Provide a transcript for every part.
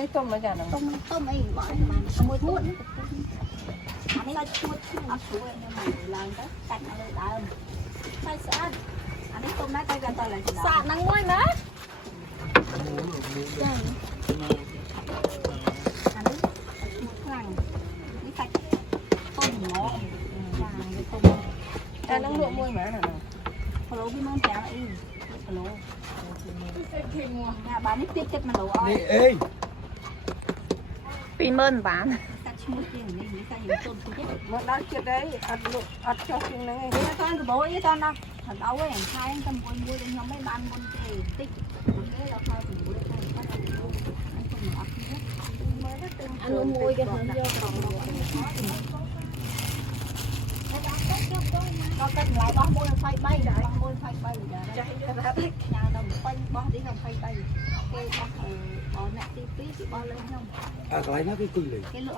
នេះទុំមកចាហ្នឹងទុំអីបងបានមួយទួតអានេះឲ្យទួតអត់ស្រួលខ្ញុំឡើងទៅកាច់នៅលើដើមតែស្អាតអានេះទុំដែរតែគាត់តឡើងស្អាតហ្នឹងមួយណាចាអានេះខ្លាំងនេះកាច់ទុំហ្មងចានេះទុំតែនឹងលក់មួយហ្មងណាគីឡូពីមក5អីគីឡូបាទនេះទៀតចិត្ត1គីឡូអស់នេះអី20000បានកាត់ឈ្មោះជាងនេះតែយើងទុំតិចមកដល់ចិត្តអីអត់លក់អត់ចុះជាងហ្នឹងឯងនេះតើកបោយតើណាអត់ឲ្យឯងខែតែមួយខ្ញុំមិនបានមុនទេតិចគេដល់ខែ6ខែបាត់ទៅខ្ញុំទុំអត់គ្នាមើលទៅអានោះមួយគេធ្វើយកក្រោមមកដល់កាត់ម្លាយបោះ123បោះ123ចាចាស់ទៅថាញ៉ាំដល់ពេញបោះទី23គេបោះអ្នកទី2គេបោះលើខ្ញុំកន្លែងណាគេគុយលេគេលក់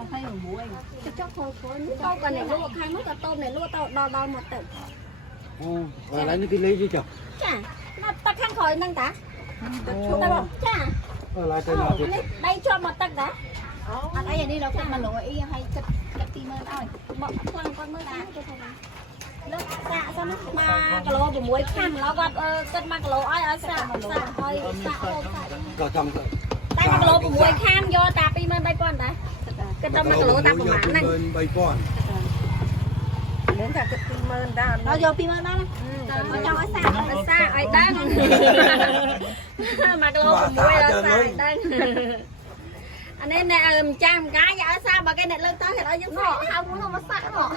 26គេចុះធ្វើខ្លួនទៅកាន់អ្នកលក់ខាងនោះក៏តូនអ្នកលក់ទៅដល់មកទៅអូកន្លែងនេះគេលេចចុះចាមកទឹកខាងក្រោយហ្នឹងតាទៅឈប់ទៅបងចាកន្លែងទៅណាទៀតដៃជាប់មកទឹកតាអត់អីអានេះเราគិត100អីហើយគិត20000ឲ្យបកខ្លាំងគាត់មើលដែរគេថាលើកសាកសិនមក1គីឡូ6ខាំឡូវគាត់គិត1គីឡូឲ្យសាកឲ្យសាកហូបសាកក៏ចង់តែ1គីឡូ6ខាំយកតា23000ដែរគិតដល់1គីឡូតាប្រហែលហ្នឹង23000មានតែគិត20000ដែរដល់យក20000ដែរណាចង់ឲ្យសាកឲ្យដឹង1គីឡូ6ឲ្យសាកឲ្យដឹងអានេះអ្នកម្ចាស់ម្កាយឲ្យសាបើគេអ្នកលើកតោះគេឲ្យយើងសាហៅមកមកសាក់មក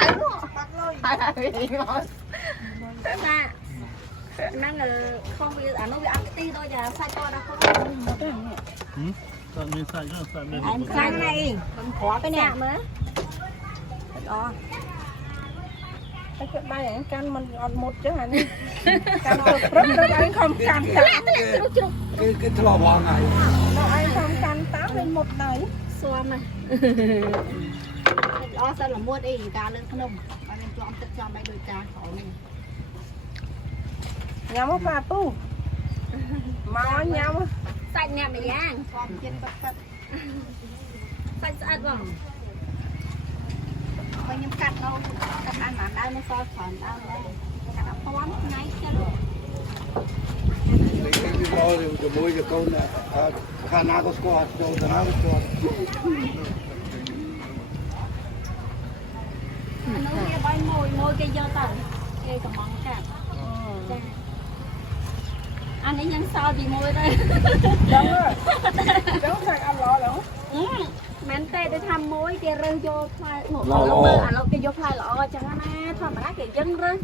ហៅមកបាក់លុយហើយទៅណាហ្នឹងខុសវាអានោះវាអត់ទីដូចសាច់តដល់ខ្លួនសាច់មានសាច់ណាសាច់មានអែមខ្លាំងណាស់ខ្ញុំគ្រាប់ទេនេះមើលអូតែគេដៃអញកាន់មិនអត់មុតចឹងអានេះកាន់ទៅព្រឹកទៅអញខំកាន់តាគេធ្លាប់បងហើយដល់អញខំកាន់តាវិញមុតទៅស៊ាំណាល្អសិនល្មួតអីការលើភ្នំអត់មានជាប់ទឹកជាប់អីដូចការក្រោយនេះញ៉ាំមកប៉ាពូមកញ៉ាំសាច់អ្នកម្យ៉ាងខ្ញុំចិត្តកាត់សាច់ស្អាតបងខ្ញុំកាត់នៅកាត់បានបានដែរនៅសល់ច្រើនដែរកាត់អត់ទាន់ថ្ងៃចិត្តគេរកជាមួយកូនខាងណាក៏ស្គាល់ចូលទៅណាក៏ស្គាល់អានោះវាបាយមួយគេយកទៅគេកំងកាត់ចាអានេះยังសល់ពីមួយដែរចឹងសាច់អត់ល្អឡងមែនទេទៅថាមួយគេរើសយកផ្លែមកមើលអាលោកគេយកផ្លែល្អអញ្ចឹងណាធម្មតាគេយើងរើស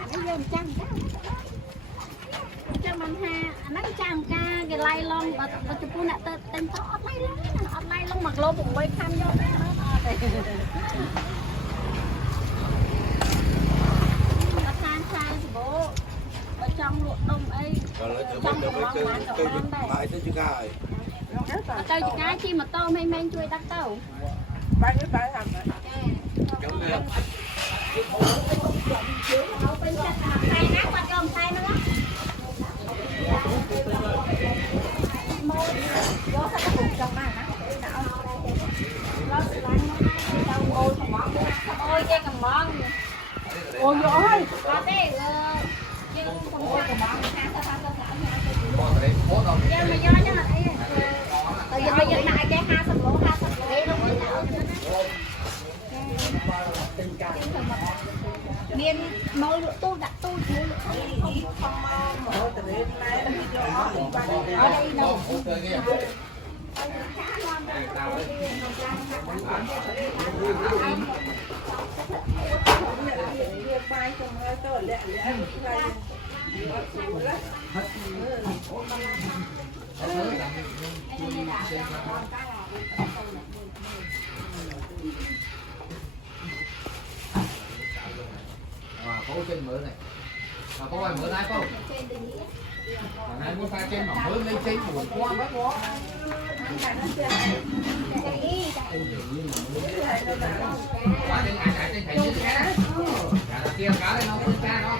អានេះយើងចាំចាំមិនថាអាហ្នឹងចាំការគេឡៃឡងបើចំពោះអ្នកទៅតែតអត់ឡៃឡងអត់ឡៃឡង1គីឡូ6ខាំយកដែរអត់ទេបើខាងខាងសបោបើចង់លក់ដុំអីចង់កំឡុងបានក៏បានដែរបាយទៅជាកាយទៅចកាជិះម៉ូតូមេងជួយដាក់ទៅបាយនេះបាយហាត់ចឹងទៅเอาเป็นจัดไทยนะวัดยอมไทยนะโมยกสักกระปุกจังมากนะเอาเราสิล้างเราโอยสมองโอยแกกับมองโอ้ยเอ้ยเราได้ยังสมองกับมองหาสภาพสภาพยังไม่ย่อยังไงแต่ยังไม่ยังไหนแก50 โลเราไม่เอาមានមកលក់ទូដាក់ទូជួយលក់ខំមកទៅរៀនណែយកអស់បាច់អត់អីនៅវាបាយទៅមើលទៅលាក់ខ្លាំងphố trên mượn này mà có ai mượn ai không này muốn pha trên mà mượn lên trên buồn quá bác quá qua trên ngày trên thầy trên cá kia cá lên nó cá nó